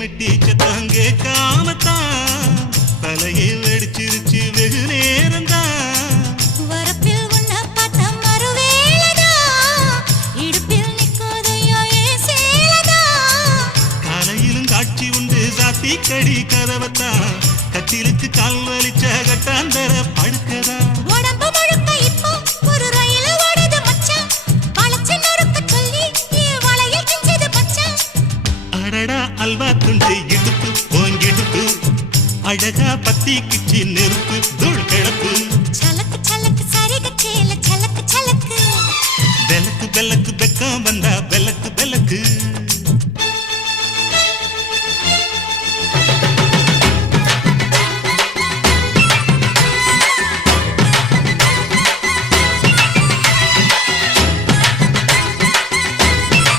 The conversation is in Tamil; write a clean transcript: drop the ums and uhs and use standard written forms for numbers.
மெட்டி சத்தம் கேட்காமத்தான் தலையை வெடிச்சிருச்சு வெகு நேரம்தான். வரப்பில் உன்ன பார்த்த மறுவேளதா இடுப்பில் நிற்குதையோ ஏன் சேலதா. காலையிலும் காட்சி உண்டு சாத்தி கடி கதவத்தான் கட்டிலுக்கு கால் வலிச்ச கட்டாந்தர படுக்கதா. உடம்பு முழுக்க இப்போ ஒரு ரயில் ஓடுது மச்சான். வளைச்சு நொறுக்க சொல்லி என் வளையல் கிஞ்சது மச்சான். அடடா அல்வா துண்டு இடுப்பு போங்கிடுப்பு அழகா பத்தி கிச்சி நெருப்பு தூள் கிடப்பு. சலக்கு சலக்கு சரிக சேல சலக்கு சலக்கு பெலக்கு பெலக்கு பெக்கம் வந்தா பெலக்கு பெலக்கு